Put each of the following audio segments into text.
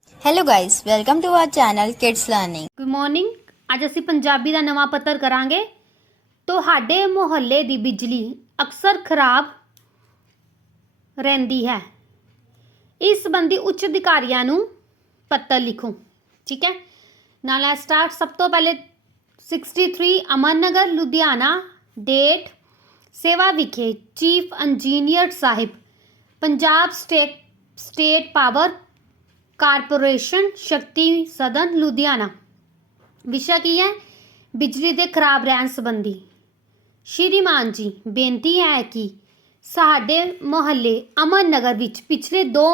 Hello guys, welcome to our channel Kids Learning. Good morning ਅੱਜ ਅਸੀਂ ਪੰਜਾਬੀ ਦਾ ਨਵਾਂ ਪੱਤਰ ਕਰਾਂਗੇ। ਤੁਹਾਡੇ ਮੁਹੱਲੇ ਦੀ ਬਿਜਲੀ ਅਕਸਰ ਖਰਾਬ ਰਹਿੰਦੀ ਹੈ। ਇਸ ਸੰਬੰਧੀ ਉੱਚ ਅਧਿਕਾਰੀਆਂ ਨੂੰ ਪੱਤਰ ਲਿਖੋ। ਠੀਕ ਹੈ? ਨਾਲ ਸਟਾਰਟ ਸਭ ਤੋਂ ਪਹਿਲੇ 63 ਅਮਨ ਨਗਰ ਲੁਧਿਆਣਾ ਡੇਟ ਸੇਵਾ ਵਿਖੇ ਚੀਫ ਇੰਜੀਨੀਅਰ ਸਾਹਿਬ Punjab state state power corporation Shakti Sadan Ludhiana. ਵਿਸ਼ਾ ਕੀ ਹੈ? ਬਿਜਲੀ ਦੇ ਖਰਾਬ ਰਹਿਣ ਸੰਬੰਧੀ। ਸ਼੍ਰੀਮਾਨ ਜੀ, ਬੇਨਤੀ ਹੈ ਕਿ ਸਾਡੇ ਮੁਹੱਲੇ ਅਮਨ ਨਗਰ ਵਿੱਚ ਪਿਛਲੇ 2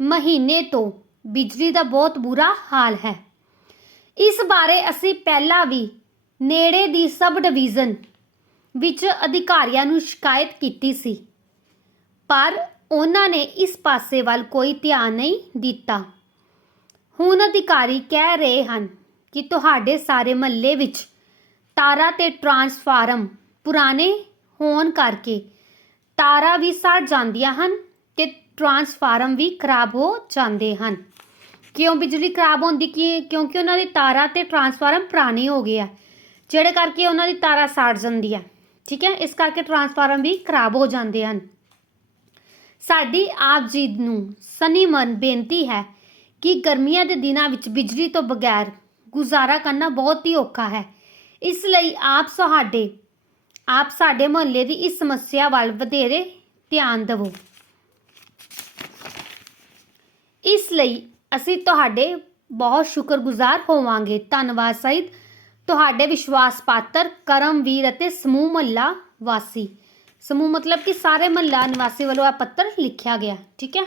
ਮਹੀਨੇ ਤੋਂ ਬਿਜਲੀ ਦਾ ਬਹੁਤ ਬੁਰਾ ਹਾਲ ਹੈ। ਇਸ ਬਾਰੇ ਅਸੀਂ ਪਹਿਲਾਂ ਵੀ ਨੇੜੇ ਦੀ ਸਬ ਡਿਵੀਜ਼ਨ ਵਿੱਚ ਅਧਿਕਾਰੀਆਂ ਨੂੰ ਸ਼ਿਕਾਇਤ ਕੀਤੀ ਸੀ। ਪਰ ਉਹਨਾਂ ਨੇ ਇਸ ਪਾਸੇ ਵੱਲ ਕੋਈ ਧਿਆਨ ਨਹੀਂ ਦਿੱਤਾ। ਹੁਣ ਅਧਿਕਾਰੀ ਕਹਿ ਰਹੇ ਹਨ ਕਿ ਤੁਹਾਡੇ ਸਾਰੇ ਮਹੱਲੇ ਵਿੱਚ ਤਾਰਾਂ ਤੇ ਟਰਾਂਸਫਾਰਮ ਪੁਰਾਣੇ ਹੋਣ ਕਰਕੇ ਤਾਰਾਂ ਵੀ ਸੜ ਜਾਂਦੀਆਂ ਹਨ ਤੇ ਟਰਾਂਸਫਾਰਮ ਵੀ ਖਰਾਬ ਹੋ ਜਾਂਦੇ ਹਨ। ਕਿਉਂ ਬਿਜਲੀ ਖਰਾਬ ਹੁੰਦੀ ਕਿ ਕਿਉਂਕਿ ਉਹਨਾਂ ਦੀ ਤਾਰਾਂ ਤੇ ਟਰਾਂਸਫਾਰਮ ਪੁਰਾਣੇ ਹੋ ਗਏ ਆ, ਜਿਹੜੇ ਕਰਕੇ ਉਹਨਾਂ ਦੀ ਤਾਰਾਂ ਸੜ ਜਾਂਦੀ ਆ ਠੀਕ ਹੈ? ਇਸ ਕਰਕੇ ਟਰਾਂਸਫਾਰਮ ਵੀ ਖਰਾਬ ਹੋ ਜਾਂਦੇ ਹਨ। ਸਾਡੀ ਆਪ ਜੀ ਨੂੰ ਸਨੀ ਮਨ ਬੇਨਤੀ ਹੈ ਕਿ ਗਰਮੀਆਂ ਦੇ ਦਿਨਾਂ ਵਿੱਚ ਬਿਜਲੀ ਤੋਂ ਬਗੈਰ ਗੁਜ਼ਾਰਾ ਕਰਨਾ ਬਹੁਤ ਹੀ ਔਖਾ ਹੈ। ਇਸ ਲਈ ਆਪ ਸਾਡੇ ਆਪ ਸਾਡੇ ਮੁਹੱਲੇ ਦੀ ਇਸ ਸਮੱਸਿਆ ਵੱਲ ਵਧੇਰੇ ਧਿਆਨ ਦਿਵੋ। ਇਸ ਲਈ ਅਸੀਂ ਤੁਹਾਡੇ ਬਹੁਤ ਸ਼ੁਕਰਗੁਜ਼ਾਰ ਹੋਵਾਂਗੇ। ਧੰਨਵਾਦ ਸਹਿਤ ਤੁਹਾਡੇ ਵਿਸ਼ਵਾਸ ਪਾਤਰ, ਕਰਮਵੀਰ ਅਤੇ ਸਮੂਹ ਮਹੱਲਾ ਵਾਸੀ। ਸਮੂਹ ਮਤਲਬ ਕਿ ਸਾਰੇ ਮਹੱਲਾ ਨਿਵਾਸੀ ਵੱਲੋਂ ਇਹ ਪੱਤਰ ਲਿਖਿਆ ਗਿਆ ਠੀਕ ਹੈ?